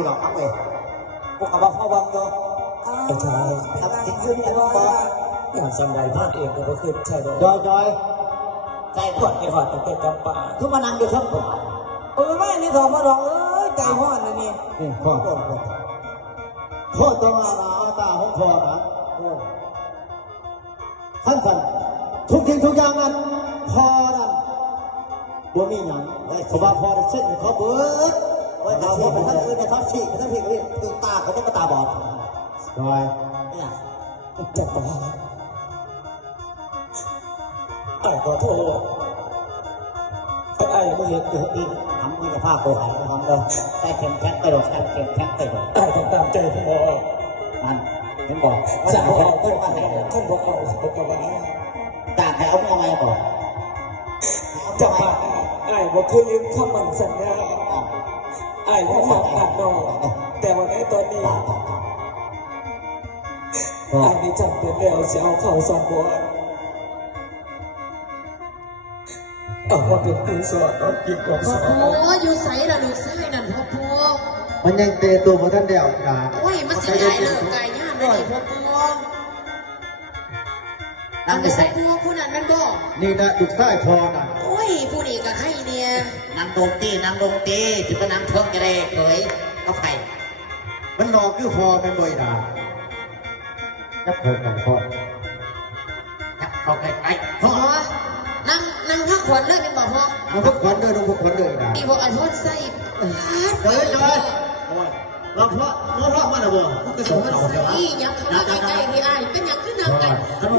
ที่หลอกเอาเองพวกเขาบอกพ่อวังโยไม่ใช่ทำกินขึ้นเนี่ยบอกอย่างจำได้พลาดเองก็ไม่คือใช่ไหมจอยใจปวดที่หอดตั้งแต่จำปาทุกมานั่งอยู่ทั้งผมไม่นี่ทองมาดองใจห้อนเลยนี่พ่อพ่อต้องอาตาของพ่อนะท่านสันทุกสิ่งทุกอย่างนั้นพ่อนั้นบัวมีหยังเพราะว่าพ่อได้เส้นเขาเบิดว่าจะเสียไปทั้งคืนในท้องฉีกไปทั้งเพลงนี่คือตาเขาต้องมาตาบอดจอยเนี่ยจำปาแต่ขอโทษไอ้ไม่เห็นเกิดอีกทำมีกระเพาะโกหกทำเลยได้เข็มแข็งไปหรอกแข็มแข็งไปหรอกไอ้ทำตามใจพ่อมันเห็นบอกจะเอาท่านบอกเอาบอกว่าต่างใครเอาเอาไงบอกจำปาไอ้บอกคือลืมคำมันสัญญาไอ้ยังหลับอ่านนอนแต่วันนี้ตอนนี้ไอ้นี่จำเป็นแล้วจะเอาเข่าสองบัวเอามาเป็นผู้สอนกินความสอนพ่ออยู่ใส่ละลูกไส้นั่นพ่อมันยังเตะตัวพอท่านเดียวนะโอ้ยมันสิใหญ่เลยไก่ย่างเลยพ่อนั่งไปใส่พ่อผู้นั้นมันบอกนี่นะดุไส้พอนะโอ้ยผู้นี้กับใครเนี่ยนั่งดงตีนั่งดงตีที่มันนั่งเพิ่งจะได้เผยเอาไข่มันหลอกคือพอเป็นบริดาจับเพิ่มกันพ่อจับเข้าใกล้ๆพ่อนั่งพักขวัญเลยเป็นบอกพ่อนั่งพักขวัญเลยนั่งพักขวัญเลยนะมีบอกอันทอดไส้เฮ้ยเราเพราะมันอะบ่ก็คือสองเราเนี่ยอีหยังเขามาใกล้ๆพี่ไอ้เป็นอย่างขึ้นนางไก่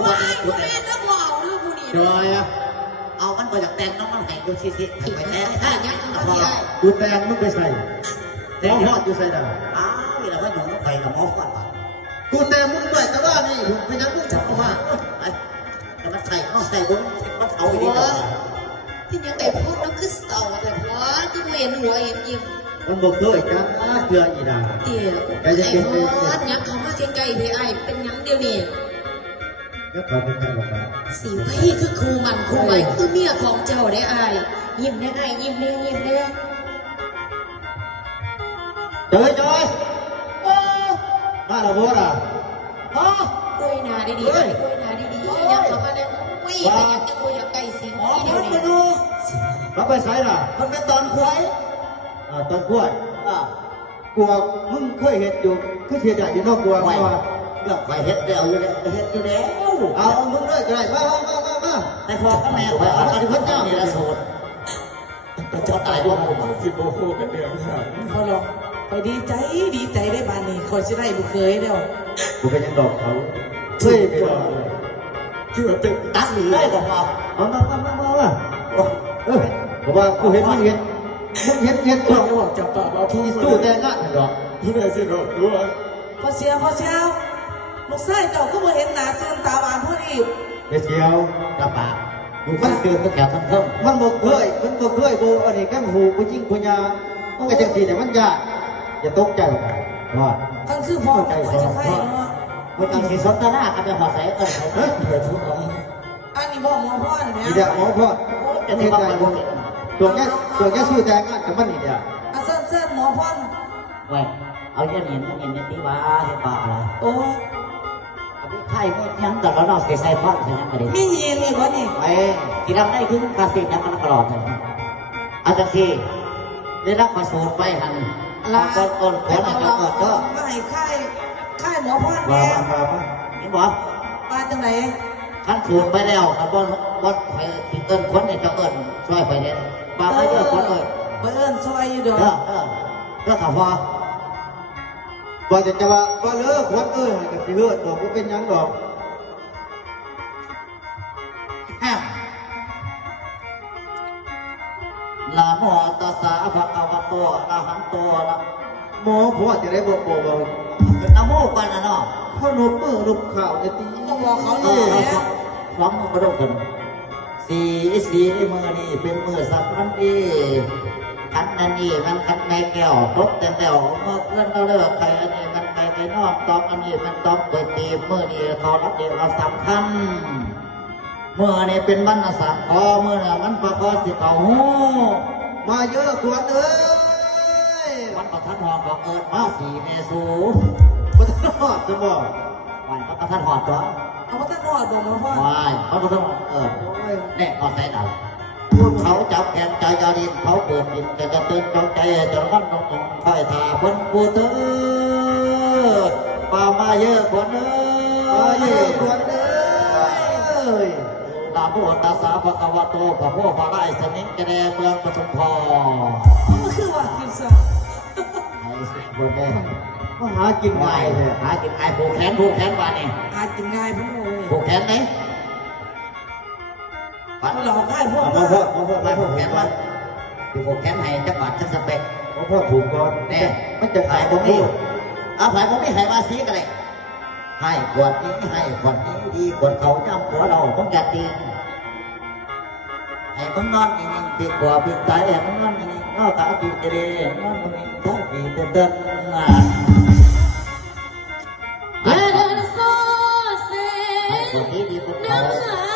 ว้ายผู้แม่ต้องบอกด้วยผู้นี้จอยอะเอามันไปจากแตงน้องมันแห่งดูซิไปแตงยังพี่ไอ้ดูแตงมันไปใส่แตงทอดอยู่ใส่ได้อ้าวนี่แหละว่าหนูไปกับหมอฟันกูแตงมึงด้วยแต่ว่านี่ผมเป็นยังมึงจับออกมาไอ้แต่มันใส่เอาใส่บนมันเอาไปดีกว่าที่ยังไอ้พวกนั้นคือเสาแต่พ่อจะเห็นหัวเห็นยิ้มมันบอกด้วยกันเพื่ออีดาเดี๋ยวไอ้พ่อยักเขามาใกล้ๆพี่ไอ้เป็นยังเดียวนี่ยักเขาเป็นยังไงสีไว้คือครูมันครูไหมคือเมียของเจ้าได้ไอ้ยิ้มได้ไอ้ยิ้มได้ยิ้มได้จอยมาแล้วพ่อละพ่อคุยนาดีๆคุยนาดีๆยักเขามาได้คุยแต่ยังจะคุยกับไก่สิงห์เดียวนี่เราไปใส่ละมันเป็นตอนควายตอนกล้วยกลัวมึงเคยเห็นอยู่คือเทียดอยู่นอกกลัวว่าเรื่องไปเห็ดเดียวอยู่เนี่ยเห็ดอยู่แล้วเอามึงด้วยก็ได้มาแต่พอข้าแม่ไปเอาอันพระเจ้าเนี่ยละสูตรพระเจ้าตายด้วยผมสิบโมโหกันเดียวครับเขาลองไปดีใจได้บ้านนี้คอยจะได้บุเคยแล้วกูเป็นยังดอกเขาเฮ้ยไปดอกคือเป็นตัดหนีได้ก่อนมาผมว่ากูเห็นมึงเห็นเราไม่หวังจับตาเราที่สู้แต่งานหรอกที่ไหนสิเราด้วยพอเชียวลูกไส้เจ้าก็มาเห็นหนาเสื่อมตาหวานพูดอีกเชียวตาปากอยู่ข้างเกินก็แก่ทั้งเพิ่มมันบอกเคยโบอันนี้แก้มหูกูยิ่งกูยาก็จะสีแต่มันยากอย่าตกใจว่าทั้งคือพ่อใจจะใครเนาะมันต้องสีสดตาหน้ากันเป็นภาษาเฮ้ยอันนี้บอกหมอพ่อเนี่ยเดี๋ยวหมอพ่อจะเทใจตัวแก่สู้แต่งานกับมันนี่เดียวเส้นหมอพ่อเว้ยเอาเย็นตีว่าเห็นป่าอะไรโอ้ไข่ไม่ยังแต่เราใส่พ่อใส่ยังไงดีมียีนนี่วะนี่ไอ้ที่ทำได้คือคาสิยังมันตลอดเลยอาจารย์ทีได้รับมาสูตรไปหันต้นผลอะไรก็ไม่ค่ายหมอพ่อเนี่ยเห็นบ่มาจากไหนขั้นสูตรไปแล้วกับบอลไปที่เอิญคนเนี่ยจะเอิญช่วยไปเนี่ยบางเยอะคนเลยเอิญช่วยอยู่ด้วยก็ถามว่าจะว่าเลิกคนกับที่เลิกบอกว่าเป็นยังดอกละโมตัสสะภะคะวะโตอะระหังโตละโมพ่อจะได้บอกนะโมกันนะเนาะเขาหนุบมือหนุบข่าวจะตีบอกเขาเลยพร้อมมือมาดูกันสีมือนี่เป็นมือสักมันดีขันนั่นนี่มันขันในแก้วตกแต่เมื่อเพื่อนเราเลิกใครอันนี้มันไปนอกตอกอันนี้มันตอกเปิดตีมือนี่เขารับเดียวสำคัญเมื่อนี่เป็นบรรณสังคอเมื่อน่ะมันประกอบสิเขาหูมาเยอะกว่าเอ้ยม มันประทันหอดบอกเอิญมาสีเมสูประทันหอดจะบอกไม่มันประทันหอดตัว เอามาตั้งหอดบอกมาพ่อ ไม่มันประทันหอดเนี่ยพอใส่ดาวเขาจับแขนใจยาดินเขาเปิดดินจะตื่นจงใจจะร้อนนงคอยทาบนปูเตอป่ามาเยอะคนเอ้ยคนเอ้ยลาโมตัสสะภะคะวะโตพระโพธิ์พระไร่สนิทแกแดเมืองปทุมพร ก็คือว่ากินซะ ไอ้สิคนแดก็หากินง่ายเลยหากินง่ายผูกแขนบ้านนี่ อาจกินง่ายพ่อเลย ผูกแขนไหม เราง่ายพ่อ มาผูกแขนมาผูกแขนให้จักบาทจักสเปกพ่อผูกก่อนเนี่ยมันจะขายตรงนี้เอาขายตรงนี้ให้มาซีกันเลยให้ขวดนี้ให้ขวดนี้ดีขวดเขาจำหัวเราต้องอย่าตีให้มึงนอนอย่างนี้ดีกว่าปีตายให้มึงนอนอย่างนี้นอกจากดีเจเรนอนอย่างนี้ถ้าดีเดิน อย่าเดินโซ่เซ คนนี้ดีคนเขา น้ำหา